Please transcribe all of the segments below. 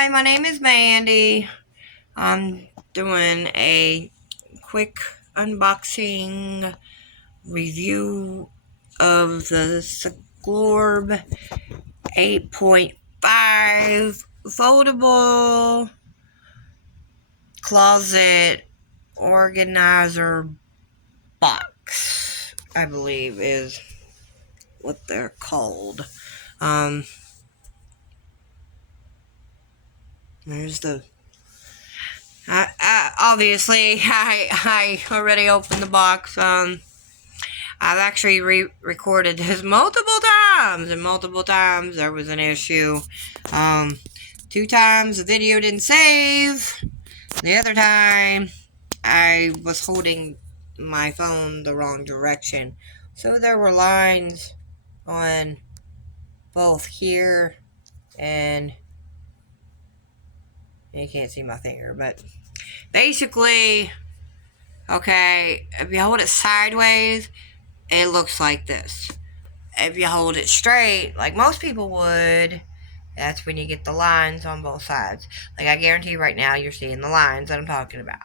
Hi, my name is Mandy. I'm doing a quick unboxing review of the saglorb 8.5 foldable closet organizer box, I believe is what they're called. Um, there's the obviously, I already opened the box. I've actually recorded this multiple times, and multiple times there was an issue. 2 times the video didn't save. The other time, I was holding my phone the wrong direction. So there were lines on both here and you can't see my finger, but basically, okay, if you hold it sideways, it looks like this. If you hold it straight, like most people would, that's when you get the lines on both sides. Like I guarantee right now you're seeing the lines that I'm talking about.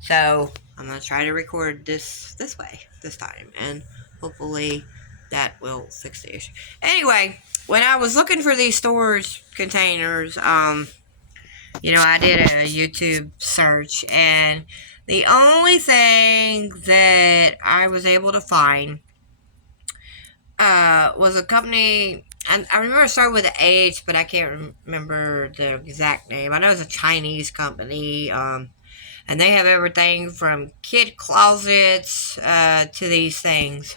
So I'm going to try to record this way this time, and hopefully that will fix the issue. Anyway, when I was looking for these storage containers, I did a YouTube search, and the only thing that I was able to find was a company. I remember it started with an H, but I can't remember the exact name. I know it's a Chinese company, and they have everything from kid closets to these things.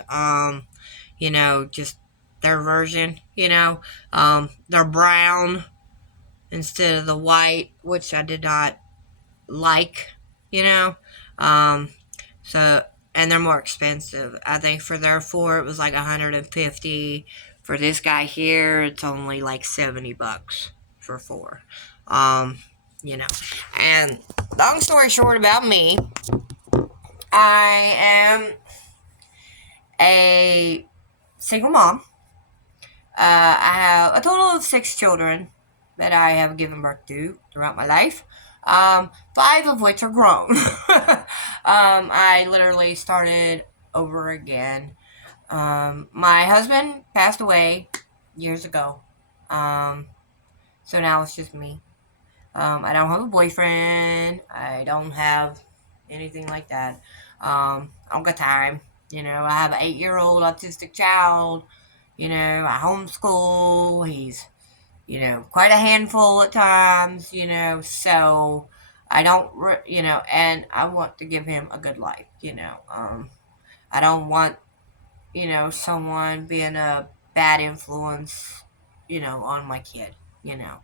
Just their version. They're brown instead of the white, which I did not like. You know, um, so and they're more expensive. I think for their four it was like 150. For this guy here, it's only like $70 for four. Um, you know. And long story short about me, I am a single mom. I have a total of 6 children that I have given birth to throughout my life. 5 of which are grown. I literally started over again. My husband passed away years ago. Um, so now it's just me. I don't have a boyfriend. I don't have anything like that. I don't got time. I have an 8-year-old autistic child. I homeschool. He's, quite a handful at times, so I don't, and I want to give him a good life. I don't want, someone being a bad influence, on my kid,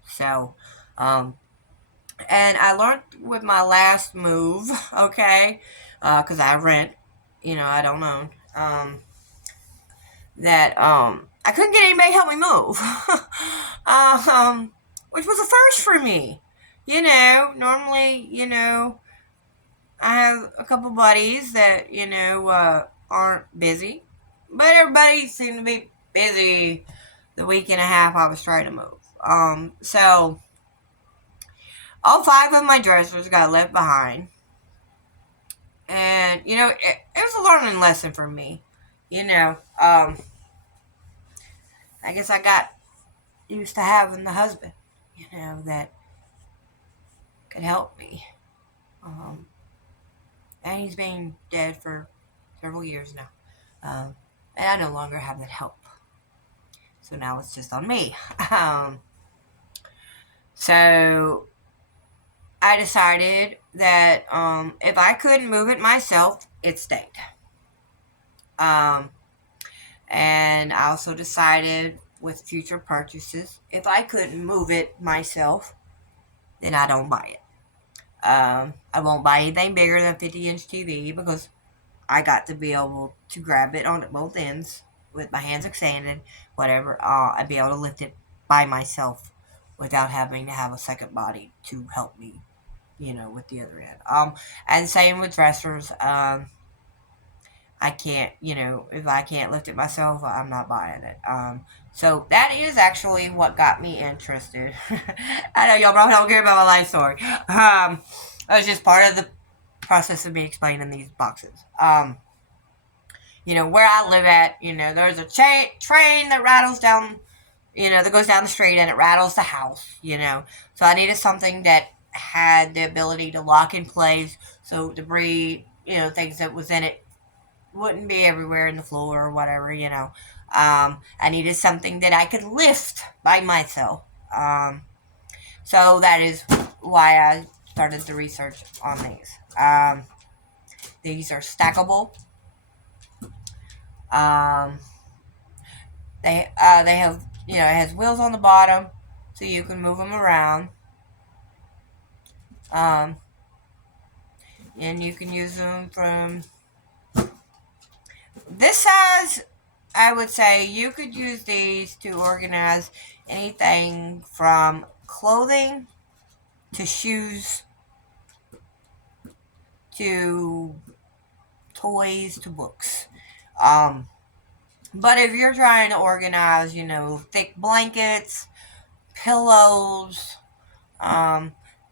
so, and I learned with my last move, okay, because I rent, I don't own, that I couldn't get anybody to help me move, which was a first for me. Normally, I have a couple buddies that aren't busy, but everybody seemed to be busy the week and a half I was trying to move. So all 5 of my dressers got left behind, and it was a learning lesson for me. I guess I got used to having the husband, that could help me. Um, and he's been dead for several years now. And I no longer have that help. So now it's just on me. So I decided that if I couldn't move it myself, it stayed. And I also decided with future purchases, if I couldn't move it myself, then I don't buy it. I won't buy anything bigger than 50-inch TV because I got to be able to grab it on both ends with my hands extended, whatever. I'd be able to lift it by myself without having to have a second body to help me, with the other end. And same with dressers. I can't, if I can't lift it myself, I'm not buying it. So that is actually what got me interested. I know y'all probably don't care about my life story. It was just part of the process of me explaining these boxes. Where I live at, there's a train that rattles down, that goes down the street and it rattles the house. So I needed something that had the ability to lock in place so debris, things that was in it wouldn't be everywhere in the floor or whatever. I needed something that I could lift by myself. So that is why I started the research on these. These are stackable. Um, they have, it has wheels on the bottom, so you can move them around. Um, and you can use them from this size. I would say you could use these to organize anything from clothing to shoes to toys to books. But if you're trying to organize, thick blankets, pillows,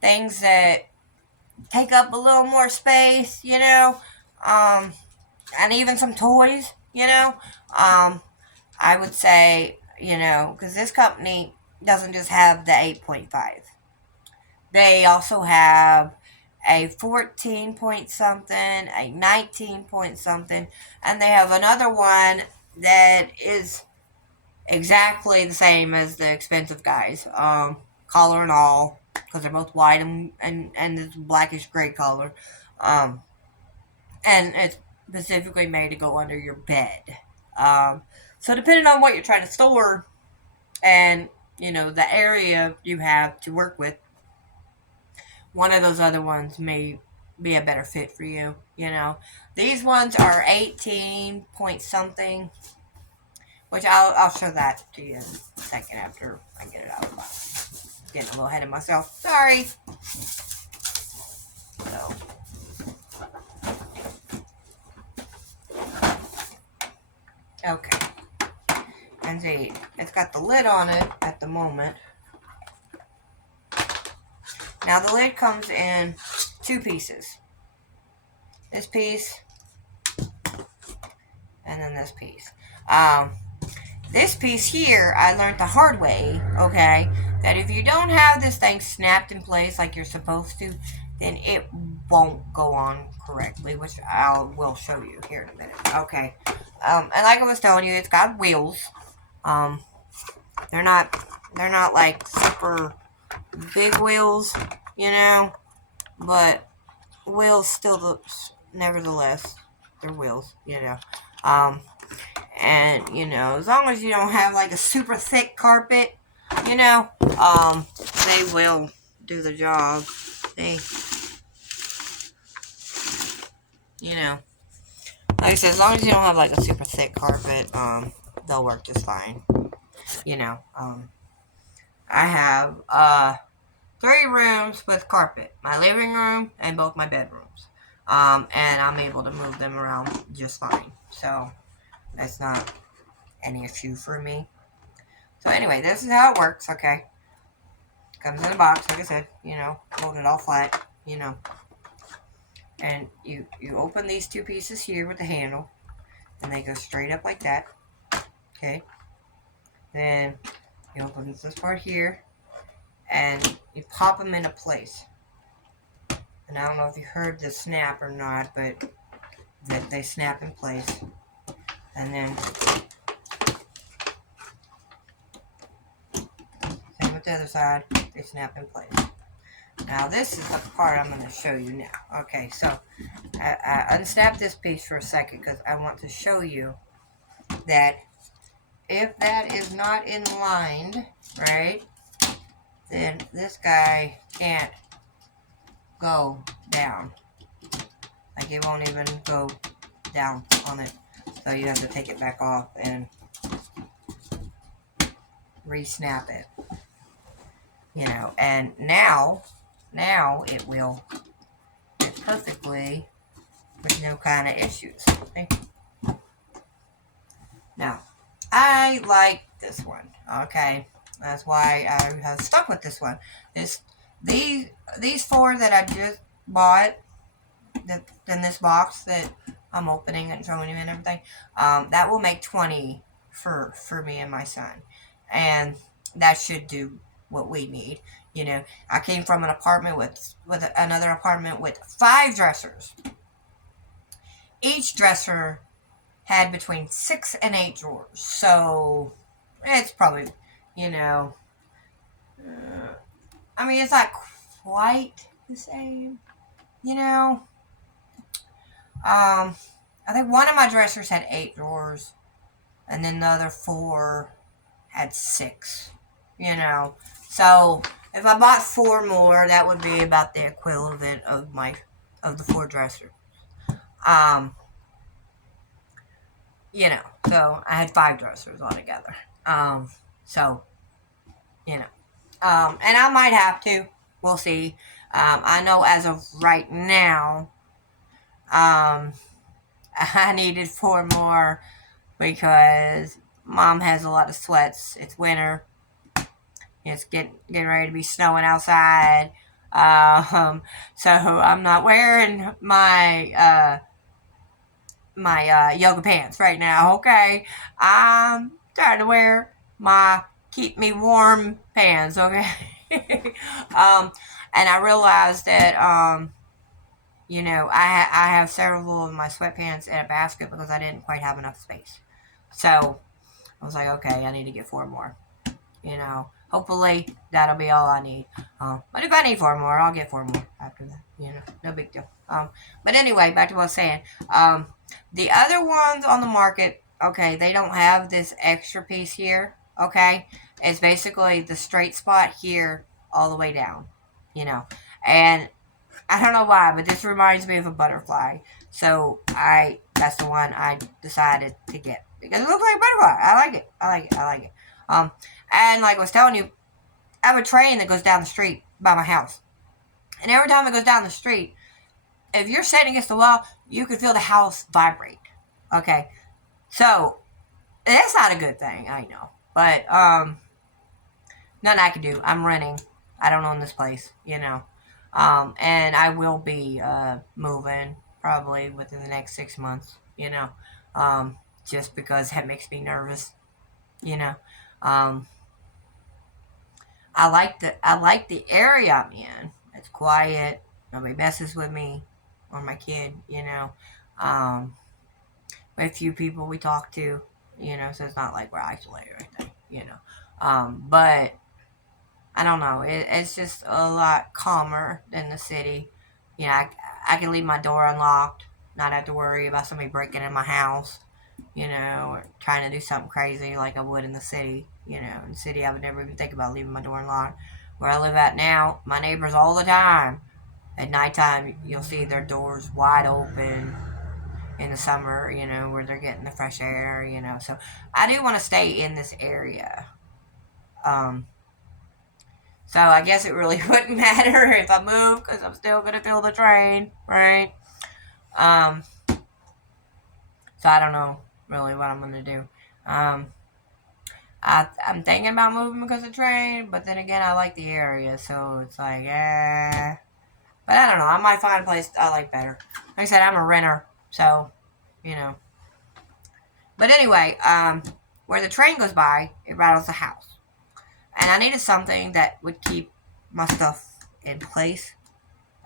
things that take up a little more space, and even some toys, I would say, because this company doesn't just have the 8.5. They also have a 14 point something, a 19 point something, and they have another one that is exactly the same as the expensive guys. Collar and all, because they're both white and this blackish gray color. And it's specifically made to go under your bed. So depending on what you're trying to store and, the area you have to work with, one of those other ones may be a better fit for you. These ones are 18 point something, which I'll show that to you in a second after I get it out of the box. Getting a little ahead of myself. Sorry. So. Okay. And see, it's got the lid on it at the moment. Now the lid comes in 2 pieces. This piece, and then this piece. This piece here, I learned the hard way, okay, that if you don't have this thing snapped in place like you're supposed to, then it won't go on correctly, which I will show you here in a minute. Okay. And like I was telling you, it's got wheels. They're not like super big wheels, but wheels still, nevertheless, they're wheels, and, as long as you don't have like a super thick carpet, they will do the job. They, like I said, as long as you don't have like a super thick carpet, they'll work just fine. I have 3 rooms with carpet, my living room and both my bedrooms, and I'm able to move them around just fine. So that's not any issue for me. So anyway, this is how it works. Okay, comes in a box, like I said. Holding it all flat. And you open these 2 pieces here with the handle, and they go straight up like that. Okay. Then you open this part here, and you pop them into place. And I don't know if you heard the snap or not, but that they snap in place. And then same with the other side, they snap in place. Now this is the part I'm going to show you now. Okay, so I unsnap this piece for a second because I want to show you that if that is not in line, right, then this guy can't go down. Like it won't even go down on it. So you have to take it back off and re-snap it. And now it will fit perfectly with no kind of issues. Okay? Now, I like this one. Okay, that's why I have stuck with this one. This, these, these four that I just bought, that in this box that I'm opening and showing you and everything, that will make 20 for me and my son, and that should do what we need. You know, I came from an apartment with another apartment with 5 dressers. Each dresser had between 6 and 8 drawers. So it's probably, you know, I mean, it's not quite the same, you know. I think one of my dressers had 8 drawers, and then the other 4 had 6, you know. So if I bought 4 more, that would be about the equivalent of the 4 dressers. Um, you know, so I had 5 dressers altogether. So you know, and I might have to. We'll see. I know as of right now, I needed 4 more because Mom has a lot of sweats. It's winter. It's getting ready to be snowing outside. So I'm not wearing my yoga pants right now. Okay, I'm trying to wear my keep me warm pants. Okay, and I realized that you know, I have several of my sweatpants in a basket because I didn't quite have enough space. So I was like, okay, I need to get 4 more. You know, hopefully that'll be all I need. But if I need 4 more, I'll get 4 more after that. You know, no big deal. But anyway, back to what I was saying. The other ones on the market, okay, they don't have this extra piece here. Okay, it's basically the straight spot here all the way down. You know, and I don't know why, but this reminds me of a butterfly. So that's the one I decided to get because it looks like a butterfly. I like it. I like it. I like it. Um, and like I was telling you, I have a train that goes down the street by my house, and every time it goes down the street, if you're sitting against the wall, you can feel the house vibrate. Okay, so that's not a good thing, I know, but nothing I can do. I'm renting. I don't own this place, you know. And I will be moving probably within the next 6 months, you know, just because that makes me nervous, you know. Um, I like the area I'm in. It's quiet. Nobody messes with me or my kid, you know. Um, a few people we talk to, you know, so it's not like we're isolated or anything, you know. But I don't know. It's just a lot calmer than the city. You know, I can leave my door unlocked, not have to worry about somebody breaking in my house, you know, or trying to do something crazy like I would in the city. You know, in the city, I would never even think about leaving my door unlocked. Where I live at now, my neighbors all the time, at nighttime, you'll see their doors wide open in the summer, you know, where they're getting the fresh air, you know. So I do want to stay in this area. Um, So I guess it really wouldn't matter if I move because I'm still gonna feel the train, right? Um, so I don't know really what I'm gonna do. Um, I'm thinking about moving because of the train, but then again, I like the area, so it's like, eh. But I don't know. I might find a place I like better. Like I said, I'm a renter, so you know. But anyway, where the train goes by, it rattles the house, and I needed something that would keep my stuff in place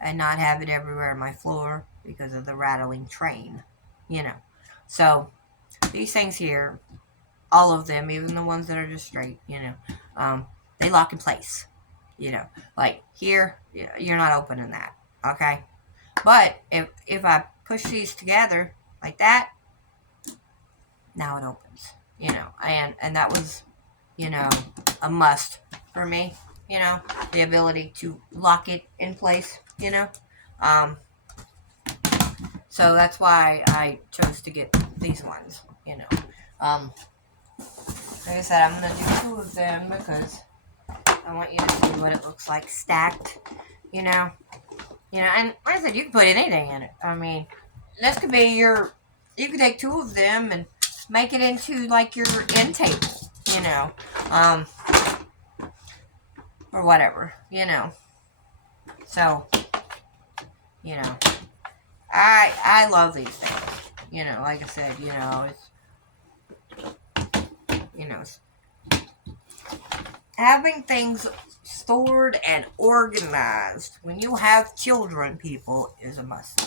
and not have it everywhere on my floor because of the rattling train, you know. So these things here, all of them, even the ones that are just straight, you know, they lock in place, you know. Like here, you're not opening that, okay? But if I push these together like that, now it opens, you know. And that was, you know, a must for me, you know, the ability to lock it in place, you know. Um, So that's why I chose to get these ones, you know. Um, like I said, I'm going to do 2 of them because I want you to see what it looks like stacked, you know. You know, and like I said, you can put anything in it. I mean, this could be you could take 2 of them and make it into like your end table, you know, or whatever, you know. So, you know, I love these things, you know. Like I said, you know, it's having things stored and organized when you have children, people, is a must.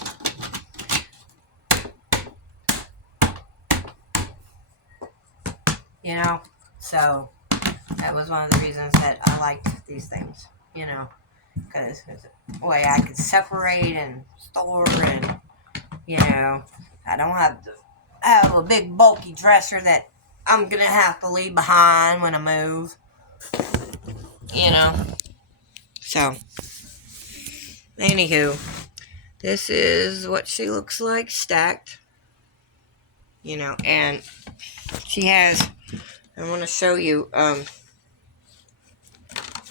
You know, so that was one of the reasons that I liked these things, you know, because it's a way I could separate and store, and, you know, I don't have to have a big bulky dresser that I'm going to have to leave behind when I move, you know. So, anywho, this is what she looks like stacked, you know, and she has, I want to show you,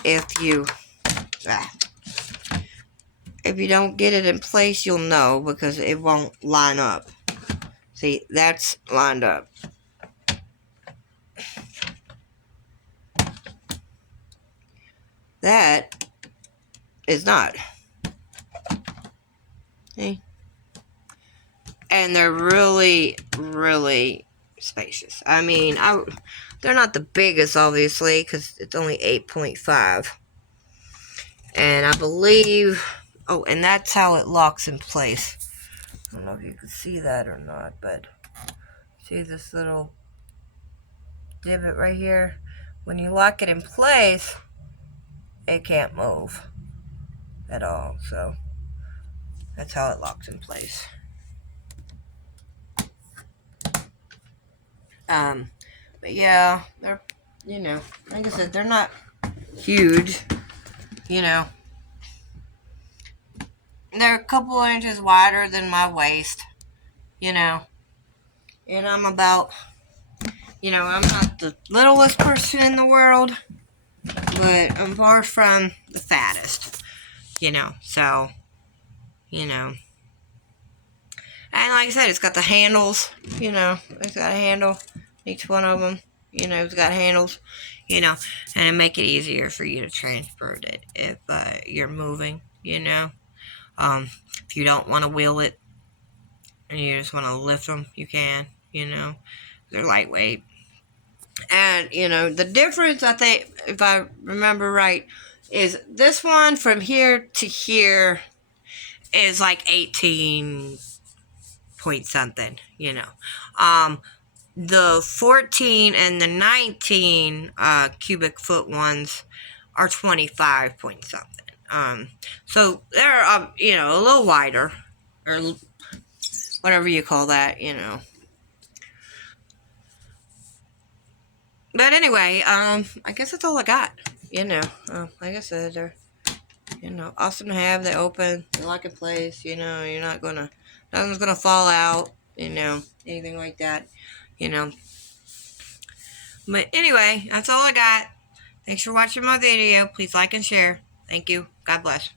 if you don't get it in place, you'll know, because it won't line up. See, that's lined up. That is not. See? And they're really, really spacious. I mean, they're not the biggest, obviously, because it's only 8.5. And I believe... Oh, and that's how it locks in place. I don't know if you can see that or not, but... See this little divot right here? When you lock it in place, it can't move at all. So, that's how it locks in place. But yeah, they're, you know, like I said, they're not huge, you know. They're a couple inches wider than my waist, you know. And I'm about, you know, I'm not the littlest person in the world, but I'm far from the fattest, you know. So, you know. And like I said, it's got the handles, you know. It's got a handle, each one of them, you know, it's got handles, you know. And it make it easier for you to transport it if you're moving, you know. If you don't want to wheel it and you just want to lift them, you can, you know. They're lightweight. And, you know, the difference, I think, if I remember right, is this one from here to here is like 18 point something, you know. The 14 and the 19 cubic foot ones are 25 point something. So they're, you know, a little wider, or whatever you call that, you know. But anyway, I guess that's all I got, you know. Like I said, they're, you know, awesome to have. They open, they lock in place, you know. You're not gonna, nothing's gonna fall out, you know, anything like that, you know. But anyway, that's all I got. Thanks for watching my video. Please like and share. Thank you. God bless.